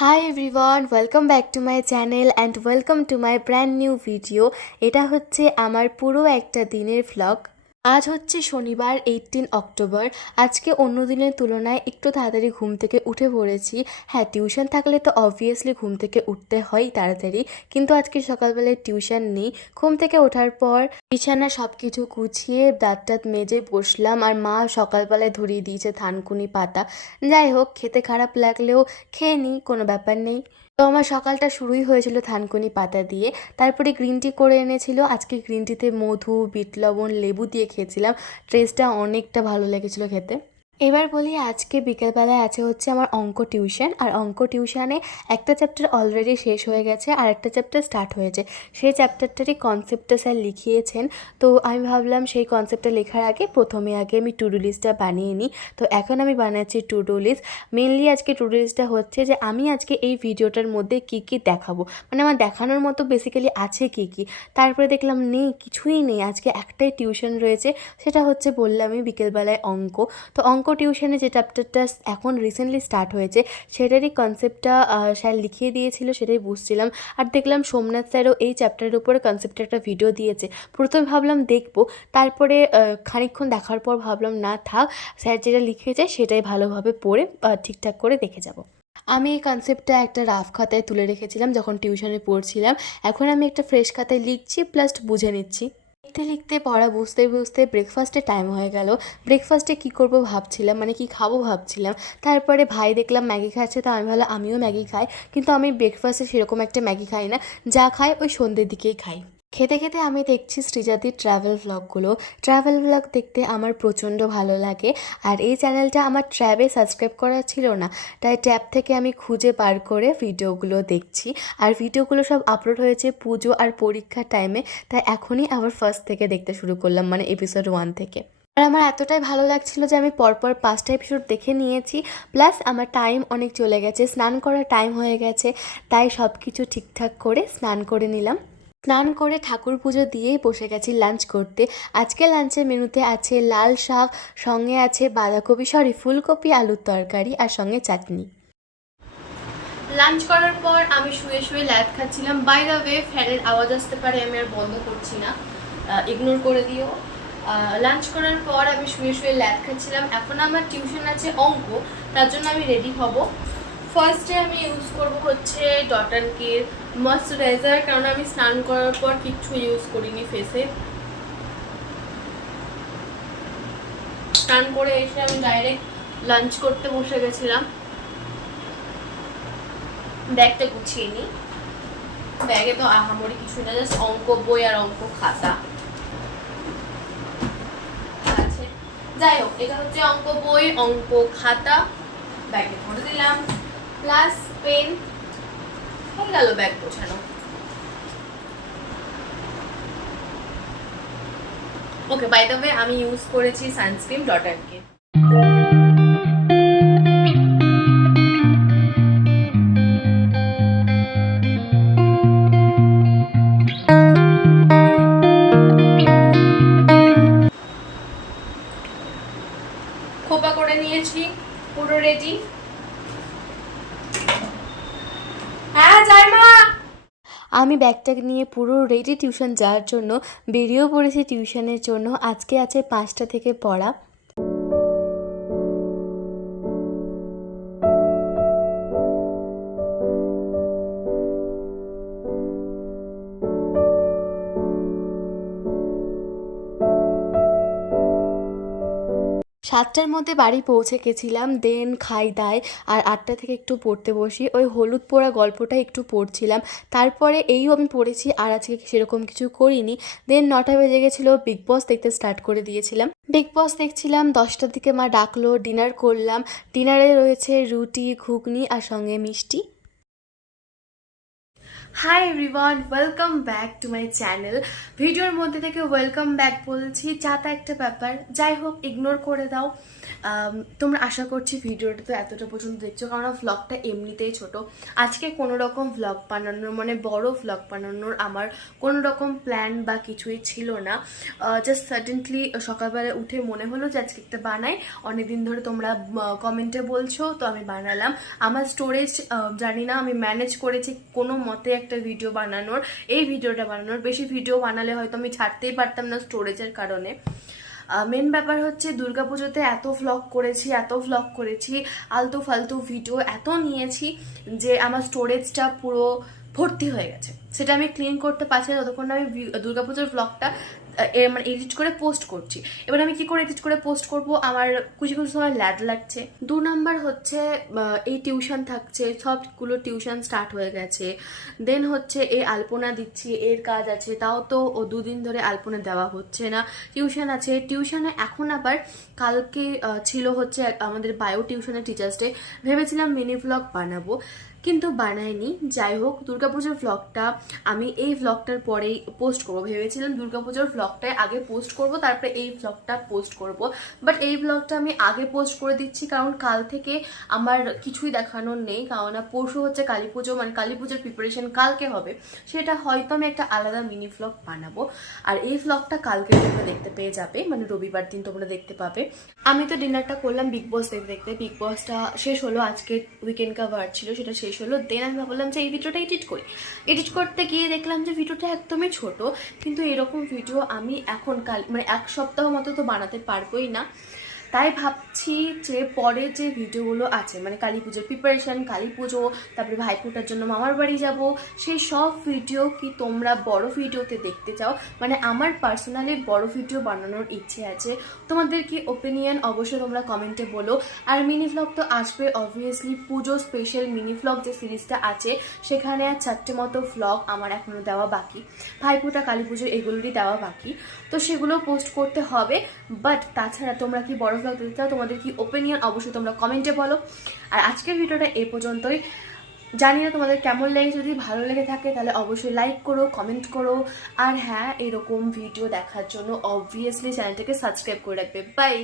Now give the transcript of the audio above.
Hi everyone, welcome back to my channel and welcome to my brand new video. এটা হচ্ছে আমার পুরো একটা দিনের vlog। আজ হচ্ছে শনিবার 18 অক্টোবর। আজকে অন্য দিনের তুলনায় একটু তাড়াতাড়ি ঘুম থেকে উঠে পড়েছি। হ্যাঁ, টিউশন থাকলে তো অবভিয়াসলি ঘুম থেকে উঠতে হয় তাড়াতাড়ি, কিন্তু আজকে সকালবেলায় টিউশন নেই। ঘুম থেকে ওঠার পর বিছানা সব কিছু গুছিয়ে দাঁত টাত মেজে বসলাম, আর মা সকালবেলায় ধরিয়ে দিয়েছে থানকুনি পাতা। যাই হোক, খেতে খারাপ লাগলেও খেয়ে নিই, কোনো ব্যাপার নেই। তো আমার সকালটা শুরুই হয়েছিল থানকুনি পাতা দিয়ে। তারপরে গ্রিন টি করে এনেছিল। আজকে গ্রিন টিতে মধু, বিট লবণ, লেবু দিয়ে খেয়েছিলাম। টেস্টটা অনেকটা ভালো লেগেছিলো খেতে। এবার বলি, আজকে বিকেলবেলায় আছে হচ্ছে আমার অঙ্ক টিউশন। আর অঙ্ক টিউশনে একটা চ্যাপ্টার অলরেডি শেষ হয়ে গেছে, আর একটা চ্যাপ্টার স্টার্ট হয়েছে। সেই চ্যাপ্টারটারই কনসেপ্টটা স্যার লিখিয়েছেন। তো আমি ভাবলাম সেই কনসেপ্টটা লেখার আগে প্রথমে আমি টু ডু লিস্টটা বানিয়ে নিই। তো এখন আমি বানাচ্ছি টু ডু লিস্ট। মেনলি আজকে টু ডু লিস্টটা হচ্ছে যে আমি আজকে এই ভিডিওটার মধ্যে কী কী দেখাবো, মানে আমার দেখানোর মতো বেসিক্যালি আছে কী কী। তারপরে দেখলাম নেই, কিছুই নেই। আজকে একটাই টিউশন রয়েছে, সেটা হচ্ছে বললামই বিকেলবেলায় অঙ্ক। তো অঙ্ক টিউশনে যে চ্যাপ্টারটা এখন রিসেন্টলি স্টার্ট হয়েছে সেটারই কনসেপ্টটা স্যার লিখিয়ে দিয়েছিল, সেটাই বুঝছিলাম। আর দেখলাম সোমনাথ স্যারও এই চ্যাপ্টারের উপরে কনসেপ্টের একটা ভিডিও দিয়েছে। প্রথমে ভাবলাম দেখবো, তারপরে খানিকক্ষণ দেখার পর ভাবলাম না থাক, স্যার যেটা লিখেছে সেটাই ভালোভাবে পড়ে ঠিকঠাক করে দেখে যাব। আমি এই কনসেপ্টটা একটা রাফ খাতায় তুলে রেখেছিলাম যখন টিউশনে পড়ছিলাম। এখন আমি একটা ফ্রেশ খাতায় লিখছি, প্লাস বুঝে নিচ্ছি। লিখতে লিখতে পড়া বুঝতে বুঝতে ব্রেকফাস্টের টাইম হয়ে গেল। ব্রেকফাস্টে কী করব ভাবছিলাম, মানে কি খাবো ভাবছিলাম। তারপরে ভাই দেখলাম ম্যাগি খাচ্ছে, তো আমি ভাবলাম আমিও ম্যাগি খাই। কিন্তু আমি ব্রেকফাস্টে সেরকম একটা ম্যাগি খাই না, যা খাই ওই সন্ধ্যের দিকেই খাই। খেতে খেতে আমি দেখছি সৃজাতির ট্র্যাভেল ভ্লগগুলো। ট্র্যাভেল ভ্লগ দেখতে আমার প্রচণ্ড ভালো লাগে। আর এই চ্যানেলটা আমার ট্যাবে সাবস্ক্রাইব করা ছিল না, তাই ট্যাব থেকে আমি খুঁজে বার করে ভিডিওগুলো দেখছি। আর ভিডিওগুলো সব আপলোড হয়েছে পুজো আর পরীক্ষার টাইমে, তাই এখনই আবার ফার্স্ট থেকে দেখতে শুরু করলাম, মানে এপিসোড 1 থেকে। আর আমার এতটাই ভালো লাগছিল যে আমি পরপর 5টা এপিসোড দেখে নিয়েছি। প্লাস আমার টাইম অনেক চলে গেছে, স্নান করার টাইম হয়ে গেছে, তাই সব কিছু ঠিকঠাক করে স্নান করে নিলাম। স্নান করে ঠাকুর পুজো দিয়েই বসে গেছি লাঞ্চ করতে। আজকে লাঞ্চের মেনুতে আছে লাল শাক, সঙ্গে আছে ফুলকপি আলুর তরকারি, আর সঙ্গে চাটনি। লাঞ্চ করার পর আমি শুয়ে শুয়ে ল্যাদ খাচ্ছিলাম। বাই দ্য ওয়ে, ফ্যানের আওয়াজ আসতে পারে, আমি আর বন্ধ করছি না, ইগনোর করে দিও। লাঞ্চ করার পর আমি শুয়ে শুয়ে ল্যাদ খাচ্ছিলাম। এখন আমার টিউশন আছে অঙ্ক, তার জন্য আমি রেডি হব। ফার্স্টে আমি ইউজ করব হচ্ছে ডট অ্যান্ড কির ময়শ্চারাইজার, কারণ আমি স্নান করার পর কিচ্ছু ইউজ করিনি ফেসে। স্নান করে এসে আমি ডাইরেক্ট লাঞ্চ করতে বসে গেছিলাম। ব্যাগটা গুছিয়ে নিই। ব্যাগে তো আহামরি কিছু না, জাস্ট অঙ্ক বই আর অঙ্ক খাতা আছে। যাই হোক, এটা হচ্ছে অঙ্ক বই, অঙ্ক খাতা ব্যাগে ভরে দিলাম, প্লাস পেন। হয়ে গেল ব্যাগ গোছানো। ওকে, বাই দ্য ওয়ে আমি ইউজ করেছি সানস্ক্রিন ডট অ্যান্ড কে। খোপা করে নিয়েছি, পুরো রেডি। হ্যাঁ যাই মা। আমি ব্যাগটাকে নিয়ে পুরো রেডি টিউশন যাওয়ার জন্য বেরিয়েও পড়েছি টিউশনের জন্য। আজকে আছে 5টা থেকে পড়া। সাতটার মধ্যে বাড়ি পৌঁছে গেছিলাম, দেন খাই দায়। আর 8টা থেকে একটু পড়তে বসি, ওই হলুদ পোড়া গল্পটা একটু পড়ছিলাম। তারপরে আমি পড়েছি, আর আজকে সেরকম কিছু করিনি। দেন 9টা বেজে গেছিলো, বিগ বস দেখতে স্টার্ট করে দিয়েছিলাম। বিগ বস দেখছিলাম, 10টার দিকে মা ডাকলো, ডিনার করলাম। ডিনারে রয়েছে রুটি, ঘুগনি আর সঙ্গে মিষ্টি। Hi everyone, welcome back to my channel. ভিডিওর মধ্যে থেকে ওয়েলকাম ব্যাক বলছি, যা তা একটা ব্যাপার, যাই হোক ইগনোর করে দাও। তোমরা আশা করছি ভিডিওটা তো এতটা পর্যন্ত দেখছো, কারণ ভ্লগটা এমনিতেই ছোট। আজকে কোনো রকম ভ্লগ বানানোর মানে বড় ভ্লগ বানানোর আমার কোনো রকম প্ল্যান বা কিছুই ছিল না। জাস্ট সাডেনলি সকালবেলা উঠে মনে হলো যে আজকে একটা বানাই। অনেকদিন ধরে তোমরা কমেন্টে বলছো, তো আমি বানালাম। আমার স্টোরেজ জানি না, আমি ম্যানেজ করেছি কোনো মতে একটা ভিডিও বানানোর। এই ভিডিওটা বানানোর, বেশি ভিডিও বানালে হয়তো আমি ছাড়তেই পারতাম না স্টোরেজের কারণে। মেন ব্যাপার হচ্ছে দুর্গাপুজোতে এত ভ্লগ করেছি, আলতু ফালতু ভিডিও এত নিয়েছি যে আমার স্টোরেজটা পুরো ভর্তি হয়ে গেছে। সেটা আমি ক্লিন করতে পারছি না যতক্ষণ না আমি দুর্গাপুজোর ভ্লগটা মানে এডিট করে পোস্ট করছি। এবার আমি কি করে এডিট করে পোস্ট করব, আমার কিছু কিছু সময় ল্যাড লাগছে। 2 নাম্বার হচ্ছে এই টিউশন থাকছে, সবগুলো টিউশন স্টার্ট হয়ে গেছে। দেন হচ্ছে এই আলপনা দিচ্ছি, এর কাজ আছে, তাও তো 2 দিন ধরে আলপনা দেওয়া হচ্ছে না। টিউশন আছে, টিউশনে এখন আবার কালকে ছিল হচ্ছে আমাদের বায়ো টিউশনের টিচার্স ডে। ভেবেছিলাম মিনি ভ্লগ বানাবো, কিন্তু বানাইনি। যাই হোক, দুর্গাপুজোর ভ্লগটা আমি এই ভ্লগটার পরেই পোস্ট করবো ভেবেছিলাম। দুর্গাপুজোর ভ্লগটাই আগে পোস্ট করব, তারপরে এই ভ্লগটা পোস্ট করব। বাট এই ভ্লগটা আমি আগে পোস্ট করে দিচ্ছি, কারণ কাল থেকে আমার কিছুই দেখানোর নেই। কারণ পরশু হচ্ছে কালী পুজো, মানে কালী পুজোর প্রিপারেশন কালকে হবে। সেটা হয়তো আমি একটা আলাদা মিনি ভ্লগ বানাবো, আর এই ভ্লগটা কালকে তোমরা দেখতে পেয়ে যাবে, মানে রবিবার দিন তোমরা দেখতে পাবে। আমি তো ডিনারটা করলাম বিগ বস দেখতে। বিগ বসটা শেষ হলো, আজকে উইকেন্ড কাভার ছিল, সেটা শেষ হলো। দেন আমি ভাবলাম যে এই ভিডিওটা এডিট করতে গিয়ে দেখলাম যে ভিডিওটা একদমই ছোট। কিন্তু এরকম ভিডিও আমি এখন মানে 1 সপ্তাহ মতো তো বানাতে পারবোই না। তাই ভাবছি যে পরে যে ভিডিওগুলো আছে, মানে কালী পুজোর প্রিপারেশন, কালী পুজো, তারপরে ভাইফোঁটার জন্য মামার বাড়ি যাব, সেই সব ভিডিও কি তোমরা বড় ভিডিওতে দেখতে চাও? মানে আমার পার্সোনালি বড় ভিডিও বানানোর ইচ্ছে আছে। তোমাদের কি ওপিনিয়ন অবশ্যই তোমরা কমেন্টে বলো। আর মিনি ভ্লগ তো আসবে অবভিয়াসলি। পুজো স্পেশাল মিনি ভ্লগ যে সিরিজটা আছে, সেখানে আর 4টে মতো ভ্লগ আমার এখনও দেওয়া বাকি। ভাইফোঁটা, কালী পুজো এগুলোরই দেওয়া বাকি, তো সেগুলো পোস্ট করতে হবে। বাট তাছাড়া তোমরা কি বড় ভ্লগ দেখতে চাও? তোমাদের কি ওপিনিয়ন অবশ্যই তোমরা কমেন্টে বলো। আর আজকের ভিডিওটা এই পর্যন্তই। জানি না তোমাদের কেমন লেগেছে, যদি ভালো লেগে থাকে তাহলে অবশ্যই লাইক করো, কমেন্ট করো। আর হ্যাঁ, এরকম ভিডিও দেখার জন্য অবভিয়াসলি চ্যানেলটাকে সাবস্ক্রাইব করে রাখবে। বাই।